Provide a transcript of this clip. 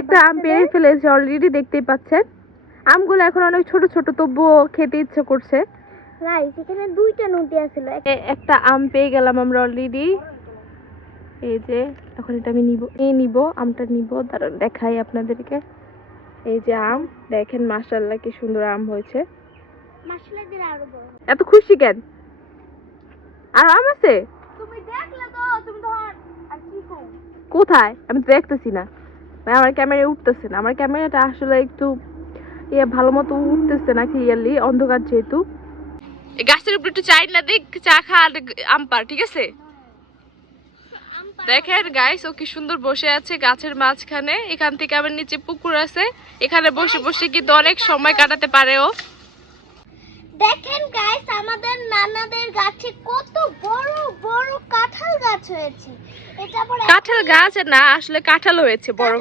একটা আম পেড়ে ফেলেছে অলরেডি, দেখতেই পাচ্ছেন। আমগুলো এখন অনেক ছোট ছোট, তবুও খেতে ইচ্ছে করছে। গাইস এখানে দুইটা নদী আছিল। একটা আম পেয়ে গেলাম আমরা অলরেডি। এই যে এখন এটা আমি নিব আমটা নিব, দাঁড়ান দেখাই আপনাদেরকে। এই যে আম দেখেন, মাশাআল্লাহ কি সুন্দর আম হয়েছে। মাশাআল্লাহ দিন আরো বড়। এত খুশি কেন? আর আম আছে? তুমি দেখলে তো, তুমি তো আর কি কও? কোথায়? আমি তো দেখতেছি না ভাই, আমার ক্যামেরা উঠতেছে না। আমার ক্যামেরাটা আসলে একটু ভালো মতো উঠতেছে না ক্লিয়ারলি, অন্ধকার যেহেতু। এই গাছের উপরে একটু চাই না, দেখ চা খা আর আম পার, ঠিক আছে? দেখেন গাইস, ও কি সুন্দর বসে আছে গাছের মাঝখানে। এখান থেকে আমার নিচে পুকুর আছে, এখানে বসে বসে কিন্তু অনেক সময় কাটাতে পারে ও। দেখেন গাইস, আমাদের নানাদের গাছে কত বড় বড় কাঁঠাল গাছ হয়েছে। এটা পরে কাঁঠাল গাছ না, আসলে কাঁঠাল হয়েছে বড়।